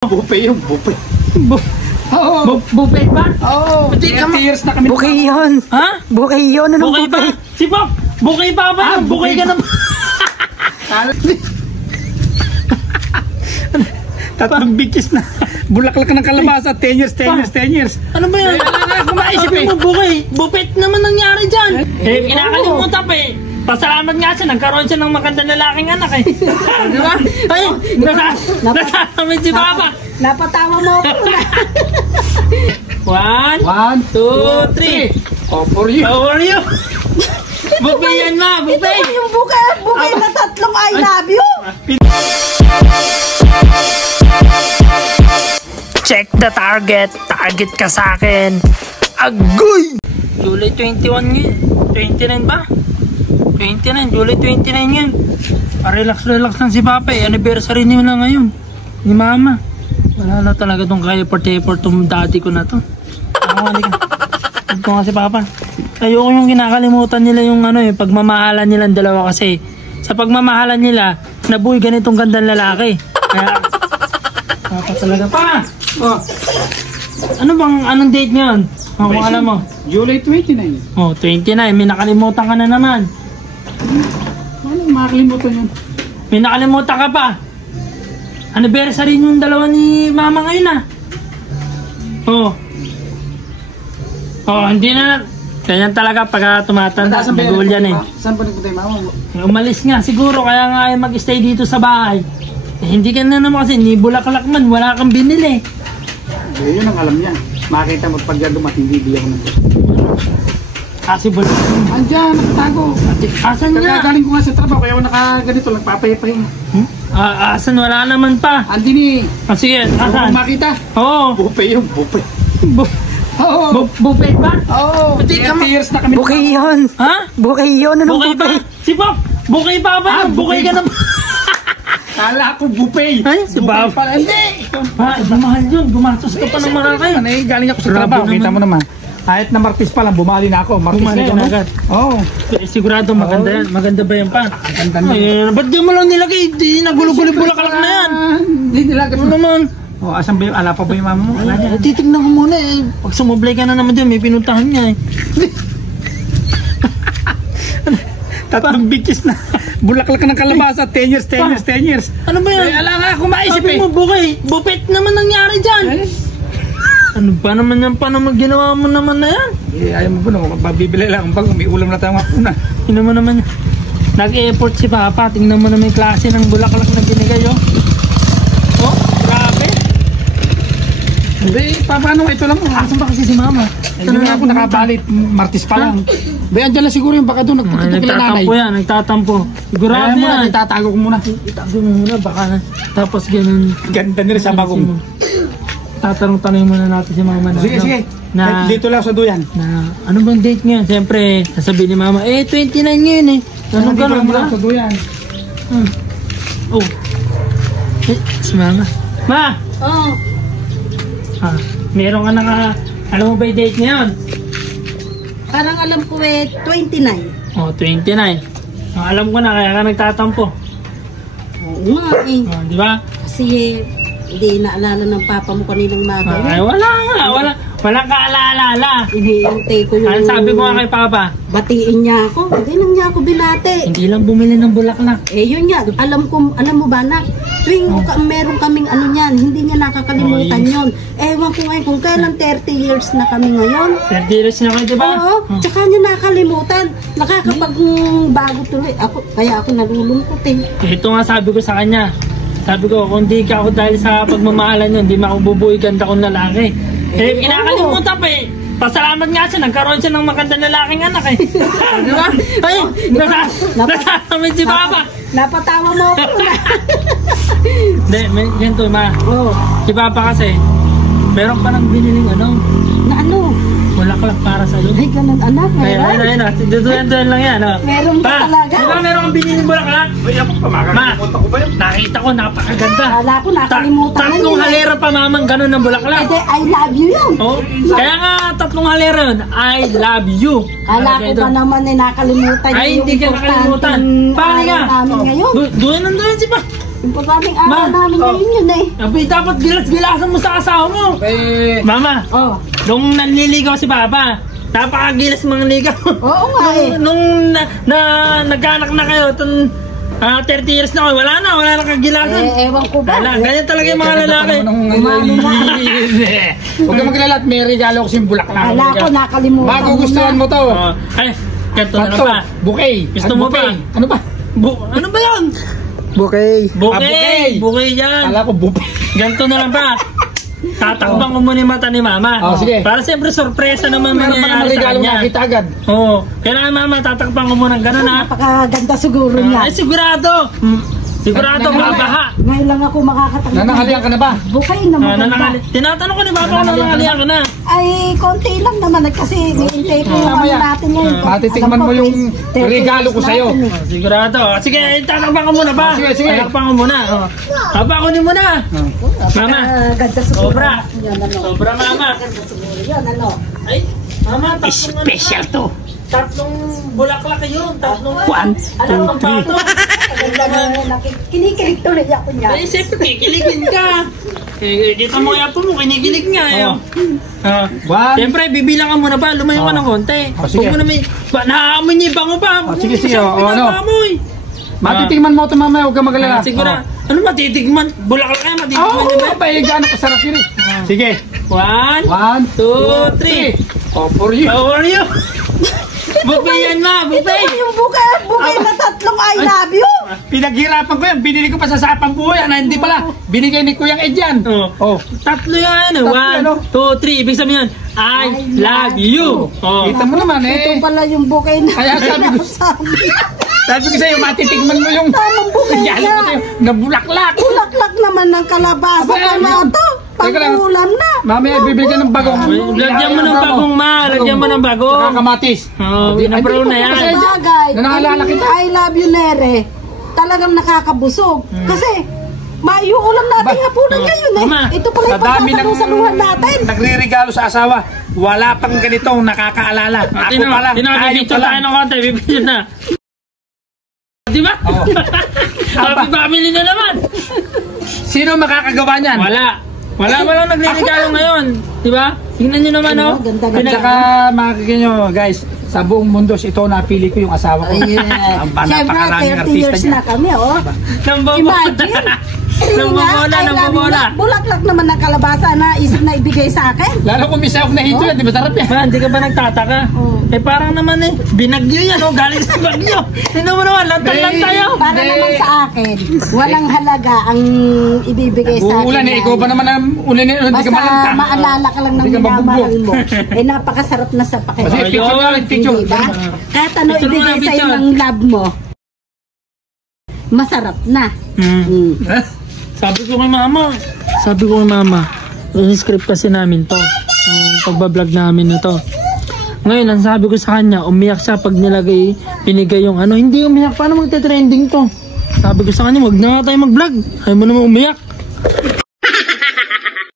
Buffet yung buffet. Oo. Buffet ba? Oo. Years na kami. Bukay yun. Ha? Bukay yun. Anong Bukay ba? bukay? Si Pop, bukay pa ba? Bukay ka naman. Tatlong bikis na. Bulaklak ng kalabasa. 10 years. Ano ba yan? Kung maisip Sabi mo, bukay. Buffet naman nangyari dyan. Kinakalimutan pa eh. Pasalamat nga siya, nagkaroon siya ng magandang lalaking anak eh. Di ba? Ay, nasasamid si Papa. Napatawa mo ako. 1, 2, 3. Oh, for you. How are you? Buffet yan na, Ito buffet. ba yung bukay na tatlong I love you? Check the target. Target ka sa akin. Agoy! July 21 yun. 29 ba? 29, July 29 yun. Relax lang si Papa eh. Anniversary niyo na ngayon. Ni Mama. Wala na talaga tong kaya effort tong daddy ko na to. Ito nga si Papa. Ayoko yung kinakalimutan nila yung ano eh. Pagmamahalan nilang dalawa kasi. Sa pagmamahalan nila, nabuhay ganitong gandang lalaki. Kaya, Papa talaga. Pa! Oh. Anong date ngayon? Kung alam mo. July 29. Oh, 29. May nakalimutan ka na naman. Anong makalimutan yun? May nakalimutan ka pa. Anniversary yung dalawa ni Mama ngayon ah. Oh. Oh, hindi na. Ganyan talaga pag tumatanda. Nag-uul yan eh. Saan pa nagpunta yung mama mo? Umalis nga siguro kaya nga ay mag-stay dito sa bahay. Eh, hindi ka na naman kasi ni bulaklak man. Wala kang binili. Yun ang alam niya. Makita mo pag yan dumating bibigyan ko ng Kasi bulaklak. Andiyan, nakatago. Asan nga? Kagagaling ko nga sa trabaho kaya ako nakaganito lang papayapahin. Asan wala naman pa. Andi ni. Sige, Kung asan? makita. Oo. Buffet yung buffet. Oo. Buffet ba? Oo. 30 years na kami. Bukay yun. Ha? Bukay yun. Anong Bukay ba? bukay? Si Pop, bukay pa ba? Bukay ka naman. Kala ko buffet. Ay, si Bob. Hindi. Ha, mahal yun. Gumastos ka pa ng marami. Eh, galing ako sa Grabe trabaho. Kita naman. mo naman. Kahit na Martis pa lang, bumali na ako. Martis Bumali ka na agad. Oo. Eh, sigurado maganda yan. Maganda ba yan pa? Maganda na. Ay, ba't di mo lang nilagay? Di nagulo-gulo bulaklak na yan. Hindi nila. Ano naman? Oh, asan ba yung ala pa ba yung mama mo? Wala niya. Titignan ko muna eh. Pag sumublay ka na naman dyan, may pinuntahan niya eh. Tatlong bikis na. Bulaklak ng kalabasa. 10 years. Ano ba yan? Eh, ala nga ako maisip Sabi eh. mo, bukay. Buffet naman nangyari dyan. Ano ba naman yan? Paano ginawa mo naman na yan? Eh, ayaw mo po na. Babibili lang. Pag may ulam na tayo mapuna. Tingnan mo naman. Nag-effort si Papa. Tingnan mo naman yung klase ng bulaklak na binigay oh. Oh, grabe. Hindi, paano ito lang. Asan ba kasi si Mama? Hindi na ako nakabalit. Martis pa lang. Ba, andyan lang siguro yung baka doon. Nagpututok kila nanay. Nagtatampo yan. Nagtatampo. Sigurado Kaya mo na, yan. itatago ko muna. Itago mo muna. Baka na. Tapos ganun. Ganda nila sa bagong. Tatanong-tanong muna natin si Mama na. Sige. Na, Dito lang sa duyan. na, ano bang date ngayon? Siyempre, sasabihin ni Mama, 29 ngayon eh. Ano Dito ganun lang ba? sa duyan. Oh. Eh, si Mama. Ma! Oo. Ah, meron ka alam mo ba yung date ngayon? Parang alam ko 29. Oh, 29. Alam ko na, kaya ka nagtatampo. Oo nga eh. Oh, di ba? Kasi hindi naalala ng papa mo kaninang maga. Ay, wala nga. Walang kaalala. Hinihintay ko yung... Ano sabi ko nga kay Papa? Batiin niya ako. Hindi lang niya ako binati. Hindi lang bumili ng bulaklak. Eh yun nga, alam mo ba na, tuwing meron kaming ano niyan, hindi niya nakakalimutan yun. Ewan ko ngayon kung kailan 30 years na kami ngayon. 30 years na kayo, di ba? Oo, tsaka niya nakakalimutan. Nakakapag-bago tuloy. Kaya ako nalulungkot eh. Ito nga sabi ko sa kanya. Sabi ko, kung di ka ako dahil sa pagmamahalan yun, di makububuhay ganda kong lalaki. Eh, kinakalimutan pa eh. Pasalamat nga siya, nagkaroon siya ng magandang lalaking anak eh. Di ba? Ay, nasasamid si Papa. Napatawa mo ako. Hindi, ganito ma. Oo. Si Papa kasi, meron pa nang biniling Na ano? bulaklak para sa'yo. Ay, ganun anak. Ayun. Duduyan lang yan. Meron ka talaga. Di ba meron kang biniling bulaklak? Ay, ako pa, makakalimutan ko ba yun? Nakita ko, napakaganda. Kala ko nakalimutan na Tatlong yun. halera pa mamang ganun ng bulaklak. Hindi, I love you yun. Oh, kaya nga tatlong halera yun. I love you. Kala ko ba naman nakalimutan Ay, yung hindi ka nakalimutan. Paano nga? namin ngayon. Doon si Pa. Importanteng araw Ma, namin ngayon yun eh. Abi, dapat gilas-gilasan mo sa asawa mo. Mama, Oh. nung nanliligaw si Papa, napakagilas mga ligaw. Oo nga eh. Nung nagkaanak na kayo, 30 years na kayo, wala na kagilasan. Ewan ko ba? Wala, ganyan talaga yung mga lalaki. Huwag ka maglala at may regalo ko siyang bulaklak. Wala ko, nakalimutan Magugustuhan mo to. Ay, ganito na lang Ito, pa. bouquet. Gusto mo ba? Ano ba? Ano ba yun? Bouquet. Bouquet! Bouquet yan! Kala ko bouquet. Ganito na lang pa. Tatakpan ko muna yung mata ni Mama. Oh, sige. Para siyempre sorpresa naman Meron pa naman mangyayari sa regalo kanya. makita agad. Oo. Kailangan Mama, tatakpan ko muna ng gano'n ha. Napakaganda siguro niya. Ay, sigurado. Sigurado, babaha. Ngayon lang ako makakatanggap. Nananghalian ka na ba? Bukay na maganda. Tinatanong ko ni Papa kung nananghalian ka na. Ay, konti lang naman. Kasi niintay ko yung ano natin ngayon. Matitikman mo yung regalo ko sa'yo. Sigurado. Sige, tatakpan ko muna pa. Sige. Tatakpan ko muna. Tapakunin mo na. Mama. Ganda siguro. Sobra. Yan, ano. Sobra, Mama. Ganda siguro. Yan, ano. Ay, Mama, Special to. tatlong bulaklak yun. Tatlong 1, 2, 3. Kinikilig tuloy ako niya. Ay, siyempre, kikiligin ka. Dito mo yung apo mo, kinikilig nga. Siyempre, bibilang ka muna pa, lumayo ka ng konti. Sige. Huwag mo na may, naamoy niya, bango pa. Sige, ano? Naamoy. Matitikman mo ito mamaya, huwag ka maglala. Siguro, ano matitigman? Bulaklak kaya, matitigman Oo, niya ba? bay, gaano kasarap yun eh. Sige. 1, 1, 2, 3. Oh, for you. How are you? Buffet yan, Ma, Ito buffet. ba yung bukay na tatlong I love you? Pinaghirapan ko yan. Binili ko pa sa sapang buhay. Hindi pala. Binigay ni Kuyang Ed yan. Oh. Tatlo yan. Tatlo, 1, 2, 3. Ibig sabihin yun, I love you. Oh. Kita mo naman eh. Ito pala yung bukay na. Kaya sabi ko, sabi ko sa'yo, matitikman mo yung Tamang bukay regalo ko na. sa'yo. Nabulaklak. Bulaklak naman ng kalabasa. Aba, Ano ito? Teka lang. Pangulam na. Mamaya bibigyan ng bagong. Lagyan mo ng bagong, Ma. Lagyan mo ng bagong. Nakakamatis. Oh, binabrow na yan. Bagay. Nangangalala kita. I love you, Nere. Talagang nakakabusog. Kasi, maiuulam natin Ba- hapunan ngayon eh. Mama, Ito pala Sa yung dami ng pasasaluhan natin. nagre-regalo sa asawa, wala pang ganitong nakakaalala. Ako pa lang. Tinakabito Tayo pa tayo lang. ng konti. Bibigyan na. Di ba? Happy family na naman. Sino makakagawa niyan? Walang nagre-regalo ngayon. Di ba? Tingnan nyo naman, oh. Ganda, At ganda. saka makikita nyo guys, sa buong mundo ito napili ko yung asawa ko. Yeah. Ang Siyempre, napakaraming 30 artista years niya. na kami, oh. Imagine. Nambobola. Bulaklak naman ng kalabasa na isip na ibigay sa akin. Lalo kung misa ako nahito yan, di ba sarap yan? Man, di ka ba nagtataka? Oo. Eh parang naman eh, binagyo yan, oh. Galing sa bagyo. Tingnan mo naman, lantang lang tayo. Para naman sa akin, walang halaga ang ibibigay sa akin. Uulan eh, ikaw ba naman ang ulan eh, hindi ka Basta malanta. maalala ka lang ng Hindi ka minamahal mabugbog. mo. Eh napakasarap na sa Kasi pakiramdam. picture nga lang, picture. Diba? Kahit ano Picture mo ibigay na, sa picture. ng love mo, masarap na. Mm. Sabi ko kay mama, in-script kasi namin to. Pagbablog namin na to. Ngayon, ang sabi ko sa kanya, umiyak siya pag pinigay yung ano. Hindi umiyak, paano magte-trending to? Sabi ko sa kanya, wag na nga tayo mag-vlog. Ayaw mo naman umiyak.